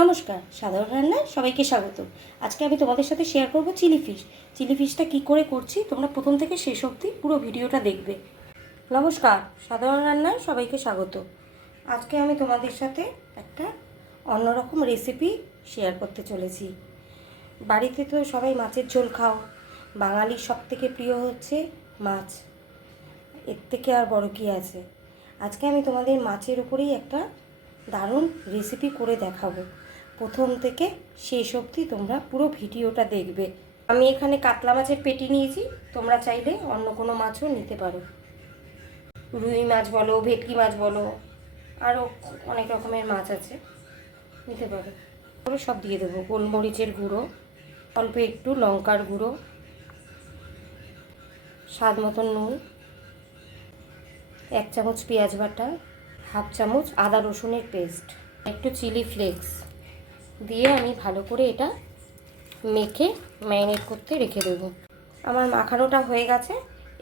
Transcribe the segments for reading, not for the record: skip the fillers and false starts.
নমস্কার, সাধারণ রান্নায় সবাইকে স্বাগত। আজকে আমি তোমাদের সাথে শেয়ার করব চিলি ফিশ। চিলি ফিশটা কী করে করছি তোমরা প্রথম থেকে শেষ অবধি পুরো ভিডিওটা দেখবে। নমস্কার, সাধারণ রান্নায় সবাইকে স্বাগত। আজকে আমি তোমাদের সাথে একটা অন্যরকম রেসিপি শেয়ার করতে চলেছি। বাড়িতে তো সবাই মাছের ঝোল খাও, বাঙালির সবথেকে প্রিয় হচ্ছে মাছ, এর থেকে আর বড় কী আছে। আজকে আমি তোমাদের মাছের উপরেই একটা দারুণ রেসিপি করে দেখাবো। প্রথম থেকে শেষ অবধি তোমরা পুরো ভিডিওটা দেখবে। আমি এখানে কাতলা মাছের পেটি নিয়েছি, তোমরা চাইলে অন্য কোনো মাছও নিতে পারো। রুই মাছ বলো, ভেটকি মাছ বলো, আরও অনেক রকমের মাছ আছে, নিতে পারো। পুরো সব দিয়ে দেবো। গোলমরিচের গুঁড়ো, অল্প একটু লঙ্কার গুঁড়ো, স্বাদ মতন নুন, 1 চামচ পেঁয়াজ বাটা, 1/2 চামচ আদা রসুনের পেস্ট, একটু চিলি ফ্লেক্স দিয়ে আমি ভালো করে এটা মেখে ম্যারিনেট করতে রেখে দেবো। আমার মাখানোটা হয়ে গেছে,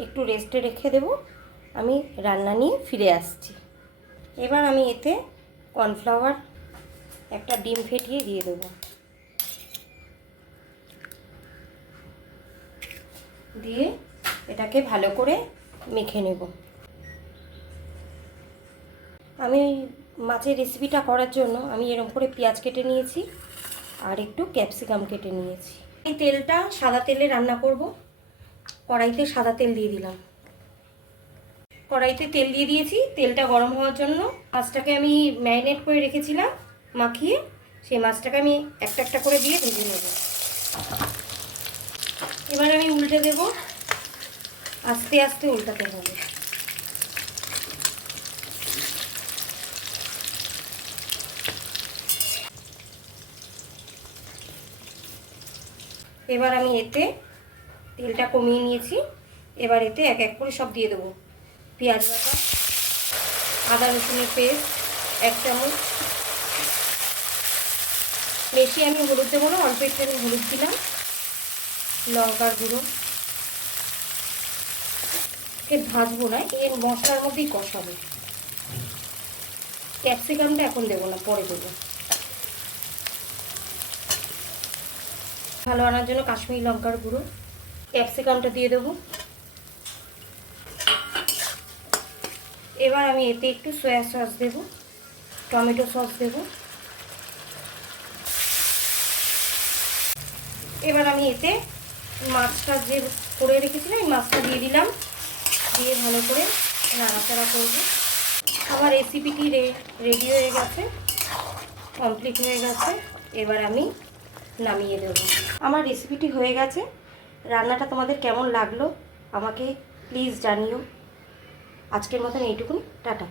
একটু রেস্টে রেখে দেবো। আমি রান্না নিয়ে ফিরে আসছি। এবার আমি এতে কর্নফ্লাওয়ার একটা ডিম ফেটিয়ে দিয়ে দেবো। দিয়ে এটাকে ভালো করে মেখে নেব। আমি মাছের রেসিপিটা করার জন্য আমি এরকম করে পেঁয়াজ কেটে নিয়েছি আর একটু ক্যাপসিকাম কেটে নিয়েছি। এই তেলটা সাদা তেলে রান্না করব। কড়াইতে সাদা তেল দিয়ে দিলাম। কড়াইতে তেল দিয়ে দিয়েছি, তেলটা গরম হওয়ার জন্য মাছটাকে আমি ম্যারিনেট করে রেখেছিলাম মাখিয়ে, সেই মাছটাকে আমি একটা একটা করে দিয়ে ভেজে নেব। এবার আমি উল্টে দেব, আস্তে আস্তে উল্টাতে হবে। এবার আমি এতে তেলটা কমিয়ে নিয়েছি। এবার এতে এক এক করে সব দিয়ে দেবো। পেঁয়াজ বাটা, আদা রসুনের পেস্ট 1 চামচ, বেশি আমি হলুদ দেবো না, অল্প একটু আমি হলুদ দিলাম, লঙ্কার গুঁড়ো, একে ভাজবো না, এর মশলার মধ্যেই কষাবো। ক্যাপসিকামটা এখন দেবো না, পরে দেবো। ভালো আনার জন্য কাশ্মীরি লঙ্কার গুঁড়ো, ক্যাপসিকামটা দিয়ে দেবো। এবার আমি এতে একটু সয়া সস দেব, টমেটো সস দেব। এবার আমি এতে মাছটা যে করে রেখেছিলাম এই মাছটা দিয়ে দিলাম, দিয়ে ভালো করে নাড়াচাড়া করব। আমার রেসিপিটি রেডি হয়ে গেছে, কমপ্লিট হয়ে গেছে। এবার আমি নামিয়ে দেব। আমার রেসিপিটি হয়ে গেছে। রান্নাটা তোমাদের কেমন লাগলো আমাকে প্লিজ জানিও। আজকের মতন এইটুকুনি, টাটা।